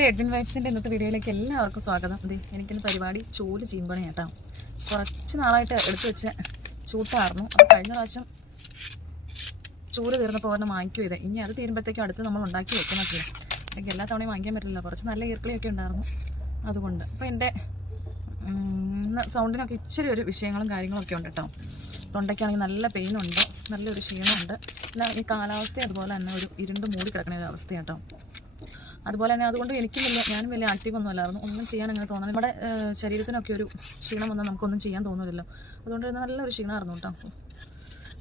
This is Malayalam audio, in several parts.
അപ്പോൾ എഡ്വിൻ വൈബ്സിൻ്റെ ഇന്നത്തെ വീഡിയോയിലേക്ക് എല്ലാവർക്കും സ്വാഗതം. അതെ, എനിക്കിന്ന് പരിപാടി ചൂല് ചീമ്പണി കേട്ടോ. കുറച്ച് നാളായിട്ട് എടുത്തു വെച്ച ചൂട്ടായിരുന്നു. അപ്പോൾ കഴിഞ്ഞ പ്രാവശ്യം ചൂട് തീർന്നപ്പോൾ ഒരെണ്ണം വാങ്ങിക്കും ചെയ്തേ. ഇനി അത് തീരുമ്പോഴത്തേക്കും അടുത്ത് നമ്മൾ ഉണ്ടാക്കി വെക്കണമൊക്കെ. എനിക്ക് എല്ലാ തവണയും വാങ്ങിക്കാൻ പറ്റില്ല, കുറച്ച് നല്ല ഈർക്കിളിയൊക്കെ ഉണ്ടായിരുന്നു അതുകൊണ്ട്. അപ്പോൾ എൻ്റെ സൗണ്ടിനൊക്കെ ഇച്ചിരി ഒരു വിഷയങ്ങളും കാര്യങ്ങളൊക്കെ ഉണ്ട് കേട്ടോ. തൊണ്ടയ്ക്കാണെങ്കിൽ നല്ല പെയിനുണ്ട്, നല്ലൊരു ക്ഷീണമുണ്ട്. പിന്നെ ഈ കാലാവസ്ഥ അതുപോലെ തന്നെ ഒരു ഇരുണ്ട് മൂടി കിടക്കുന്ന ഒരു അവസ്ഥ കേട്ടോ. അതുപോലെ തന്നെ അതുകൊണ്ട് എനിക്കും ഞാനും വലിയ ആക്റ്റീവൊന്നും അല്ലായിരുന്നു, ഒന്നും ചെയ്യാൻ അങ്ങനെ തോന്നുന്നില്ല. നമ്മുടെ ശരീരത്തിനൊക്കെ ഒരു ക്ഷീണം വന്നാൽ നമുക്കൊന്നും ചെയ്യാൻ തോന്നില്ലല്ലോ. അതുകൊണ്ട് നല്ലൊരു ക്ഷീണമായിരുന്നു കേട്ടോ.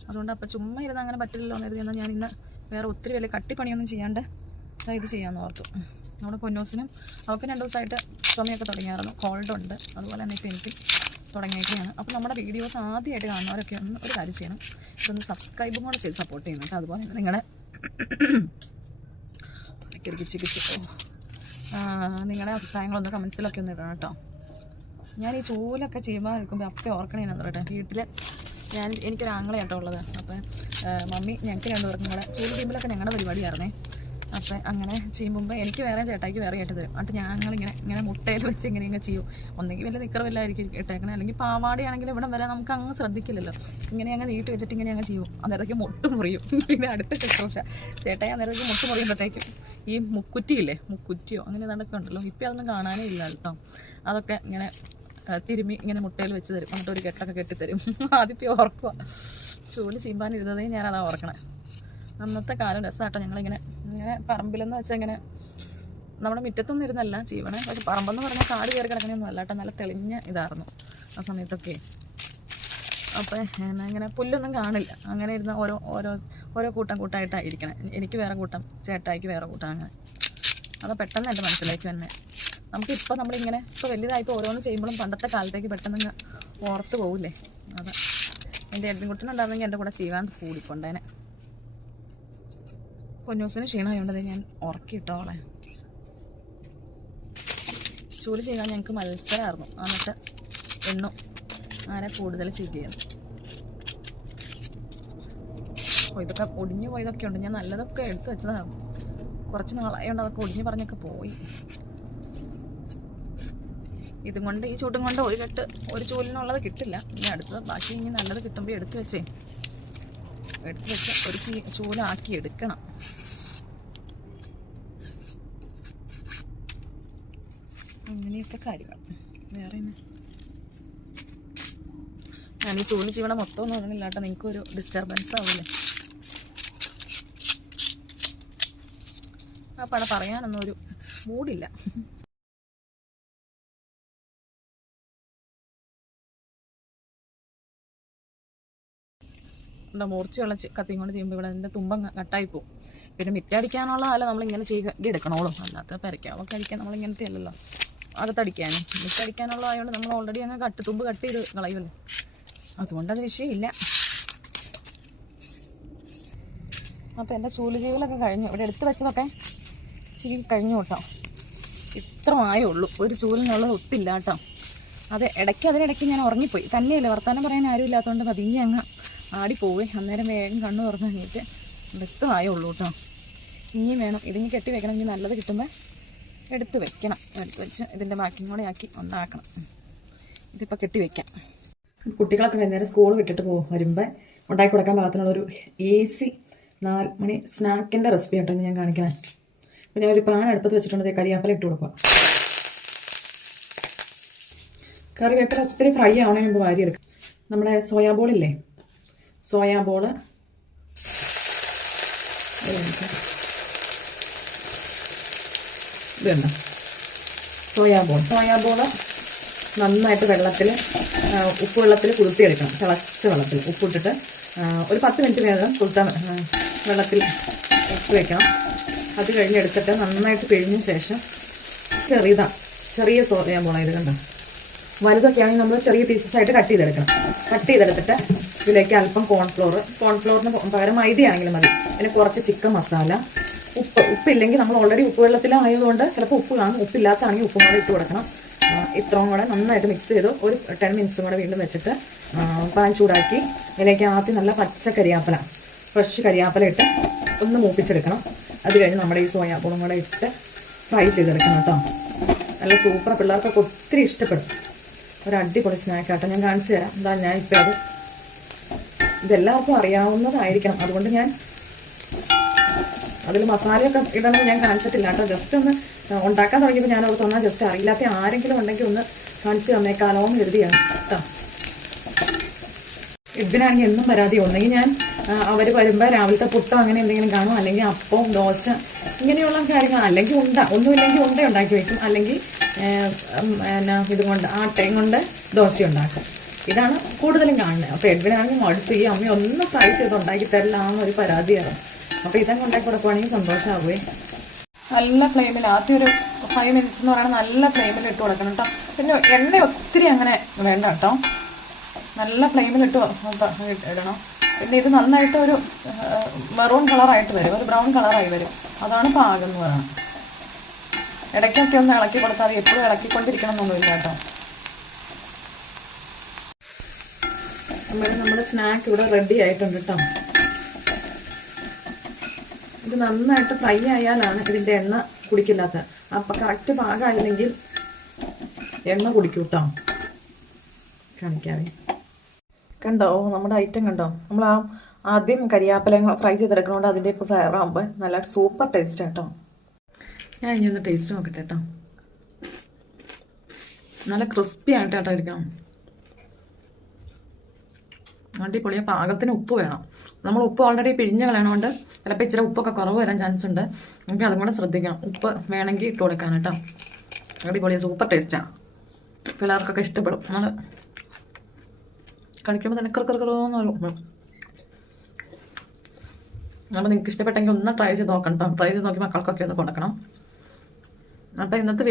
അതുകൊണ്ട് അപ്പോൾ ചുമ്മാ ഇരുന്ന് അങ്ങനെ പറ്റില്ലല്ലോ എന്ന് കരുതി. എന്നാൽ ഞാൻ ഇന്ന് വേറെ ഒത്തിരി വലിയ കട്ടിപ്പണിയൊന്നും ചെയ്യാണ്ട് ഇത് ചെയ്യാമെന്ന് ഓർത്തു. നമ്മുടെ പൊന്നൂസിനും അവൾക്ക് 2 ദിവസമായിട്ട് ചുമയൊക്കെ തുടങ്ങിയായിരുന്നു, കോൾഡുണ്ട്. അതുപോലെ തന്നെ ഇപ്പോൾ എനിക്ക് തുടങ്ങിയൊക്കെയാണ്. അപ്പോൾ നമ്മുടെ വീഡിയോസ് ആദ്യമായിട്ട് കാണുന്നവരൊക്കെ ഒരു കാര്യം ചെയ്യണം, ഇതൊന്ന് സബ്സ്ക്രൈബും കൂടെ ചെയ്ത് സപ്പോർട്ട് ചെയ്യണം കേട്ടോ. അതുപോലെ തന്നെ നിങ്ങളുടെ നിങ്ങളുടെ അഭിപ്രായങ്ങളൊന്ന് കമൻസിലൊക്കെ ഒന്ന് ഇടണം കേട്ടോ. ഞാൻ ഈ ചൂലൊക്കെ ചെയ്യുമ്പോൾ നിൽക്കുമ്പോൾ അപ്പം ഓർക്കണേന്ന് പറയട്ടെ, വീട്ടിൽ എനിക്കൊരു ആങ്ങളയാട്ടോ ഉള്ളത്. അപ്പം മമ്മി ഞങ്ങൾക്ക് 2 പേർക്കും കൂടെ ചൂല് ചെയ്യുമ്പോഴൊക്കെ ഞങ്ങളുടെ പരിപാടിയായിരുന്നേ. അപ്പം അങ്ങനെ ചെയ്യുമ്പോൾ എനിക്ക് വേറെ ചേട്ടായിക്ക് വേറെ ആയിട്ട് തരും. എന്നിട്ട് ഞങ്ങളിങ്ങനെ മുട്ടയിൽ വെച്ച് ഇങ്ങനെ ചെയ്യും. ഒന്നെങ്കിൽ വലിയ നിക്കറവല്ലായിരിക്കും ഇട്ടേക്കണേ, അല്ലെങ്കിൽ പാവാടയാണെങ്കിൽ ഇവിടെ വരെ നമുക്ക് അങ്ങ് ശ്രദ്ധിക്കില്ലല്ലോ. ഇങ്ങനെ അങ്ങ് നീട്ടി വെച്ചിട്ട് ഇങ്ങനെ അങ്ങ് ചെയ്യും. അന്നേരത്തേക്ക് മുട്ട് മുറിയും. പിന്നെ അടുത്ത ശുശ്രൂഷ ചേട്ടായി അന്നേരത്തേക്ക് മുട്ട് മുറിയുമ്പോഴത്തേക്കും ഈ മുക്കുറ്റിയോ അങ്ങനെ ഇതൊക്കെ ഉണ്ടല്ലോ, ഇപ്പം അതൊന്നും കാണാനേ ഇല്ല കേട്ടോ. അതൊക്കെ ഇങ്ങനെ തിരുമ്മി ഇങ്ങനെ മുട്ടയിൽ വെച്ച് തരും. എന്നിട്ട് ഒരു കെട്ടൊക്കെ കെട്ടിത്തരും. ആദ്യം ഓർക്കുക, ചൂല് ചീമ്പാനിരുന്നതേ ഞാനതാ ഓർക്കണേ. അന്നത്തെ കാലം രസമാട്ടോ. ഇങ്ങനെ പറമ്പിലെന്ന് വെച്ചാൽ ഇങ്ങനെ നമ്മുടെ മുറ്റത്തൊന്നും ഇരുന്നല്ല ചീവണേ. പക്ഷെ പറമ്പെന്ന് പറഞ്ഞാൽ കാട് കയറി കിടക്കണയൊന്നും അല്ല കേട്ടോ, നല്ല തെളിഞ്ഞ ഇതായിരുന്നു ആ സമയത്തൊക്കെ. അപ്പം ഇങ്ങനെ പുല്ലൊന്നും കാണില്ല, അങ്ങനെ ഇരുന്ന് ഓരോ കൂട്ടമായിട്ടായിരിക്കണേ. എനിക്ക് വേറെ കൂട്ടം, ചേട്ടായിക്ക് വേറെ കൂട്ടം, അങ്ങനെ അത് പെട്ടെന്ന് എൻ്റെ മനസ്സിലേക്ക് തന്നെ. നമുക്കിപ്പോൾ നമ്മളിങ്ങനെ ഇപ്പോൾ വലുതായിപ്പോൾ ഓരോന്ന് ചെയ്യുമ്പോഴും പണ്ടത്തെ കാലത്തേക്ക് പെട്ടെന്ന് ഓർത്ത് പോകില്ലേ. അത് എൻ്റെ എഡ്വിൻകുട്ടനുണ്ടായിരുന്നെങ്കിൽ എൻ്റെ കൂടെ ചെയ്യാൻ കൂടിക്കൊണ്ടേനെ. പൊന്നൂസിന് ക്ഷീണമായതുകൊണ്ട് ഞാൻ ഉറക്കിയിട്ടോ അവളെ. ചൂല് ചെയ്യാൻ ഞങ്ങൾക്ക് മത്സരമായിരുന്നു. എന്നിട്ട് എണ്ണും ആരെ കൂടുതൽ ചെയ്യുകയാണ്. അപ്പോൾ ഇതൊക്കെ ഒടിഞ്ഞു പോയതൊക്കെ ഉണ്ട്. ഞാൻ നല്ലതൊക്കെ എടുത്ത് വെച്ചതാണ്, കുറച്ച് നാളായതുകൊണ്ട് അതൊക്കെ ഒടിഞ്ഞു പറഞ്ഞൊക്കെ പോയി. ഇതും കൊണ്ട് ഈ ചൂട്ടും കൊണ്ട് ഒരു ചൂലിനുള്ളത് കിട്ടില്ല. ഇനി അടുത്തത് ബാക്കി ഇനി നല്ലത് കിട്ടുമ്പോൾ എടുത്ത് വെച്ച് ഒരു ചൂലാക്കി എടുക്കണം. അങ്ങനെയൊക്കെ കാര്യങ്ങൾ. വേറെ ഞാൻ ഈ ചൂല് ചീവണ മൊത്തം ഒന്നും ഒന്നുമില്ല കേട്ടോ, നിങ്ങൾക്കൊരു ഡിസ്റ്റർബൻസ് ആവില്ലേ. ആ പറയാനൊന്നും ഒരു മൂഡില്ല. മൂർച്ചയുള്ള കത്തിയും കൊണ്ട് ചെയ്യുമ്പോൾ ഇവിടെ അതിൻ്റെ തുമ്പം കട്ടായിപ്പോവും. പിന്നെ മിറ്റടിക്കാനുള്ള അല്ല നമ്മളിങ്ങനെ എടുക്കണോളും, അല്ലാത്ത പെരയ്ക്കാവൊക്കെ അടിക്കാൻ നമ്മളിങ്ങനത്തെ അല്ലല്ലോ. അകത്തടിക്കാനും മിറ്റടിക്കാനുള്ളതായതുകൊണ്ട് നമ്മൾ ഓൾറെഡി അങ്ങ് തുമ്പ് കട്ട് ചെയ്ത് കളയുമല്ലോ. അതുകൊണ്ട് അത് വിഷയമില്ല. അപ്പോൾ എൻ്റെ ചൂല് ചീവലൊക്കെ കഴിഞ്ഞു. ഇവിടെ എടുത്ത് വെച്ചതൊക്കെ കഴിഞ്ഞു കേട്ടോ. ഇത്ര ആയേ ഉള്ളൂ, ഒരു ചൂലിനുള്ളത് ഒത്തില്ല കേട്ടോ. അത് അതിനിടയ്ക്ക് ഞാൻ ഉറങ്ങിപ്പോയി. തന്നെയല്ലേ വർത്താനം പറയാൻ ആരും ഇല്ലാത്തതുകൊണ്ട് പതിഞ്ഞ് അങ്ങ് ആടിപ്പോവേ. അന്നേരം വേഗം കണ്ണു തുറന്ന് കഴിഞ്ഞിട്ട് വ്യക്തമായേ ഉള്ളൂ കേട്ടോ. ഇനിയും വേണം ഇതിനി കെട്ടി വെക്കണം. ഇനി നല്ലത് കിട്ടുമ്പോൾ എടുത്ത് വെച്ച് ഇതിൻ്റെ ബാക്കിയും കൂടെ ആക്കി ഒന്നാക്കണം. ഇതിപ്പോൾ കെട്ടി വെക്കാം. കുട്ടികളൊക്കെ വൈകുന്നേരം സ്കൂൾ വിട്ടിട്ട് വരുമ്പോൾ ഉണ്ടാക്കി കൊടുക്കാൻ പാകത്തിനുള്ളൊരു ഈസി 4 മണി സ്നാക്കിൻ്റെ റെസിപ്പി കേട്ടോ ഞാൻ കാണിക്കണേ. പിന്നെ ഒരു പാൻ അടുപ്പത്ത് വെച്ചിട്ടുണ്ട്, കരിയാപ്പല ഇട്ട് കൊടുക്കുക. കറിവേപ്പില ഒത്തിരി ഫ്രൈ ആവണേ മുമ്പ് വാരിയെടുക്കുക. നമ്മുടെ സോയാബോളില്ലേ, സോയാബോള് ഇതുണ്ട്. സോയാബോള് നന്നായിട്ട് ഉപ്പ് വെള്ളത്തിൽ കുതിർത്തിയെടുക്കണം. തിളച്ച വെള്ളത്തിൽ ഉപ്പിട്ടിട്ട് ഒരു 10 മിനിറ്റ് നേരം വെള്ളത്തിൽ ഉപ്പ് വയ്ക്കണം. അത് കഴിഞ്ഞെടുത്തിട്ട് നന്നായിട്ട് പിഴിഞ്ഞ ശേഷം ചെറിയ സോയാബോള ഇത് കണ്ടോ. വലുതൊക്കെ ആണെങ്കിൽ നമ്മൾ ചെറിയ പീസസായിട്ട് കട്ട് ചെയ്തെടുത്തിട്ട് ഇതിലേക്ക് അല്പം കോൺഫ്ലോറിന് പകരം മൈദയാണെങ്കിലും മതി. പിന്നെ കുറച്ച് ചിക്കൻ മസാല, ഉപ്പില്ലെങ്കിൽ നമ്മൾ ഓൾറെഡി ഉപ്പ് വെള്ളത്തിലായതുകൊണ്ട് ചിലപ്പോൾ ഉപ്പ് കാണും. ഉപ്പില്ലാത്തതാണെങ്കിൽ ഉപ്പും കൂടെ ഇട്ട് കൊടുക്കണം. ഇത്രയും കൂടെ നന്നായിട്ട് മിക്സ് ചെയ്ത് ഒരു 10 മിനിറ്റ്സും കൂടെ വീണ്ടും വെച്ചിട്ട് പാൻ ചൂടാക്കി ഇതിലേക്ക് ആദ്യം നല്ല ഫ്രഷ് കരിയാപ്പല ഇട്ട് ഒന്ന് മൂപ്പിച്ചെടുക്കണം. അത് കഴിഞ്ഞ് നമ്മുടെ ഈ സോയാബോളും കൂടെ ഇട്ട് ഫ്രൈ ചെയ്തെടുക്കണം കേട്ടോ. നല്ല സൂപ്പർ, പിള്ളേർക്കൊക്കെ ഒത്തിരി ഇഷ്ടപ്പെടും. ഒരു അടിപൊളി സ്നാക്കാട്ടോ. ഞാൻ കാണിച്ചു തരാം. എന്താ ഞാൻ ഇപ്പം ഇതെല്ലാവർക്കും അറിയാവുന്നതായിരിക്കണം, അതുകൊണ്ട് ഞാൻ അതിൽ മസാലയൊക്കെ ഇടണമെന്ന് ഞാൻ കാണിച്ചിട്ടില്ല കേട്ടോ. ജസ്റ്റ് ഒന്ന് ഉണ്ടാക്കാൻ തുടങ്ങിയപ്പോൾ ഞാൻ അവിടെ തോന്നാൻ ജസ്റ്റ് അറിയില്ലാത്ത ആരെങ്കിലും ഉണ്ടെങ്കിൽ ഒന്ന് കാണിച്ച് തന്നേക്കാലോ എന്ന് കരുതിയാണ് കേട്ടോ. ഇതിനാണെങ്കിൽ എന്നും പരാതി. ഒന്നെങ്കിൽ ഞാൻ അവർ വരുമ്പോൾ രാവിലത്തെ പുട്ടോ അങ്ങനെ എന്തെങ്കിലും കാണും, അല്ലെങ്കിൽ അപ്പം, ദോശ, ഇങ്ങനെയുള്ള കാര്യങ്ങൾ, അല്ലെങ്കിൽ ഒന്നുമില്ലെങ്കിൽ ഉണ്ട ഉണ്ടാക്കി വയ്ക്കും, അല്ലെങ്കിൽ ഇതുകൊണ്ട് ആട്ടയും കൊണ്ട് ദോശ ഉണ്ടാക്കും. ഇതാണ് കൂടുതലും കാണുന്നത്. അപ്പോൾ എഡ്വിനാണെങ്കിൽ മടുത്ത് ഈ അമ്മ ഒന്ന് ഫ്രൈ ചെയ്ത് ഉണ്ടാക്കി തരില്ലാന്ന് ഒരു പരാതിയാണ്. അപ്പോൾ ഇതങ്ങ് ഉണ്ടാക്കി കൊടുക്കുവാണെങ്കിൽ സന്തോഷമാകുമേ. നല്ല ഫ്ലെയിമിൽ ആദ്യം ഒരു 5 മിനിറ്റ്സ് എന്ന് പറയുന്നത് നല്ല ഫ്ലെയിമിൽ ഇട്ട് കൊടുക്കണം കേട്ടോ. പിന്നെ എണ്ണ ഒത്തിരി അങ്ങനെ വേണ്ട കേട്ടോ, നല്ല ഫ്ലെയിമിൽ ഇടണം. പിന്നെ ഇത് നന്നായിട്ട് ഒരു മെറൂൺ കളറായിട്ട് വരും, ഒരു ബ്രൗൺ കളറായി വരും. അതാണ് പാകം എന്ന് പറയുന്നത്. ഇടയ്ക്കൊക്കെ ഒന്ന് ഇളക്കി കൊടുത്താൽ മതി, എപ്പോഴും ഇളക്കിക്കൊണ്ടിരിക്കണം എന്നൊന്നുമില്ല കേട്ടോ. നമ്മുടെ സ്നാക്ക് ഇവിടെ റെഡി ആയിട്ടുണ്ട് കേട്ടോ. ഇത് നന്നായിട്ട് ഫ്രൈ ആയാലാണ് ഇതിൻ്റെ എണ്ണ കുടിക്കില്ലാത്ത. അപ്പം കറക്റ്റ് പാകമായില്ലെങ്കിൽ എണ്ണ കുടിക്കും കേട്ടോ. കാണിക്കാവേ, കണ്ടോ നമ്മുടെ ഐറ്റം കണ്ടോ. നമ്മൾ ആദ്യം കരിയാപ്പലയും ഫ്രൈ ചെയ്തെടുക്കണോണ്ട് അതിൻ്റെ ഇപ്പോൾ ഫ്ലേവർ ആകുമ്പോൾ നല്ല സൂപ്പർ ടേസ്റ്റ് കേട്ടോ. ഞാൻ ഇനി ഒന്ന് ടേസ്റ്റ് നോക്കട്ടെ കേട്ടോ. നല്ല ക്രിസ്പി ആയിട്ട് കേട്ടോ ഇരിക്കണം. അടിപൊളിയ. പാകത്തിന് ഉപ്പ് വേണം. നമ്മൾ ഉപ്പ് ഓൾറെഡി പിഴിഞ്ഞ് കളയണോണ്ട് ചിലപ്പോൾ ഇച്ചിരി ഉപ്പൊക്കെ കുറവ് വരാൻ ചാൻസ് ഉണ്ട്. നമുക്ക് അതും കൂടെ ശ്രദ്ധിക്കണം. ഉപ്പ് വേണമെങ്കിൽ ഇട്ട് കൊടുക്കാൻ കേട്ടോ. അടിപൊളിയ, സൂപ്പർ ടേസ്റ്റാണ്. പിള്ളേർക്കൊക്കെ ഇഷ്ടപ്പെടും. നമ്മൾ കഴിക്കുമ്പോൾ തന്നെ കറുകറുകറോന്ന്. അപ്പോൾ നിങ്ങൾക്ക് ഇഷ്ടപ്പെട്ടെങ്കിൽ ഒന്ന് ട്രൈ ചെയ്ത് നോക്കണം കേട്ടോ. ട്രൈ ചെയ്ത് നോക്കി മക്കൾക്കൊക്കെ ഒന്ന് കൊടുക്കണം. അപ്പോൾ ഇന്നത്തെ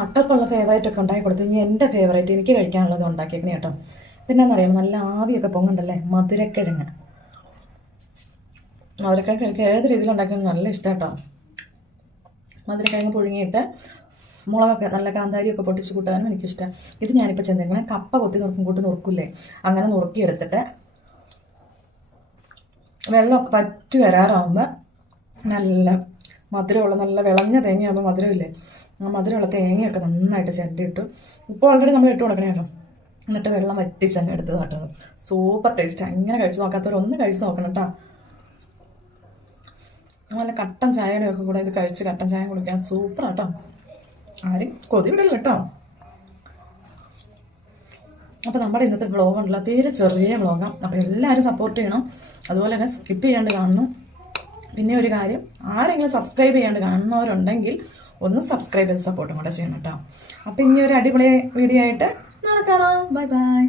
മക്കൾക്കുള്ള ഫേവറേറ്റ് ഒക്കെ ഉണ്ടാക്കി കൊടുത്തു. ഇനി എൻ്റെ ഫേവറേറ്റ് എനിക്ക് കഴിക്കാനുള്ളത് ഉണ്ടാക്കിയേക്കണേ കേട്ടോ. ഇതെന്നാന്നറിയാമോ, നല്ല ആവിയൊക്കെ പൊങ്ങണ്ടല്ലേ, മധുരക്കിഴങ്ങ്. മധുരക്കിഴങ്ങ് എനിക്ക് ഏത് രീതിയിൽ ഉണ്ടാക്കുന്നത് നല്ല ഇഷ്ടം കേട്ടോ. മധുരക്കിഴങ്ങ് പുഴുങ്ങിയിട്ട് മുളകൊക്കെ നല്ല കാന്താരിയൊക്കെ പൊട്ടിച്ച് കൂട്ടാനും എനിക്കിഷ്ടം. ഇത് ഞാനിപ്പോൾ ചെന്നേക്കണേ കപ്പ കൊത്തി കൂട്ടി നുറുക്കില്ലേ, അങ്ങനെ നുറുക്കിയെടുത്തിട്ട് വെള്ളമൊക്കെ പറ്റി വരാറാകുമ്പോൾ നല്ല മധുരമുള്ള, നല്ല വിളഞ്ഞ തേങ്ങയാകുമ്പോൾ മധുരമില്ലേ, ആ മധുരമുള്ള തേങ്ങയൊക്കെ നന്നായിട്ട് ചെരണ്ടിയിട്ടു. ഇപ്പോൾ ഓൾറെഡി നമ്മൾ ഇട്ട് കൊടുക്കണമല്ലോ. എന്നിട്ട് വെള്ളം വറ്റിച്ചങ്ങ് എടുത്തത് കേട്ടോ. Super taste. അങ്ങനെ കഴിച്ച് നോക്കാത്തവരൊന്ന് കഴിച്ച് നോക്കണം കേട്ടോ. നല്ല കട്ടൻ ചായയുടെ ഒക്കെ കൂടെ ഇത് കഴിച്ച് കട്ടൻ ചായ കുടിക്കാൻ സൂപ്പർ കേട്ടോ. ആരും കൊതി വിടല്ലോ കേട്ടോ. അപ്പോൾ നമ്മുടെ ഇന്നത്തെ വ്ളോഗ് ഉണ്ടല്ലോ, തീരെ ചെറിയ വ്ളോഗാണ്. അപ്പോൾ എല്ലാവരും സപ്പോർട്ട് ചെയ്യണം. അതുപോലെ തന്നെ സ്കിപ്പ് ചെയ്യാണ്ട് കാണണം. പിന്നെ ഒരു കാര്യം, ആരെങ്കിലും സബ്സ്ക്രൈബ് ചെയ്യാണ്ട് കാണുന്നവരുണ്ടെങ്കിൽ ഒന്ന് സബ്സ്ക്രൈബ് ചെയ്ത് സപ്പോർട്ടും കൂടെ ചെയ്യണം കേട്ടോ. അപ്പോൾ ഇനി ഒരു അടിപൊളി വീഡിയോ ആയിട്ട് നാളെ കാണാം. Bye bye.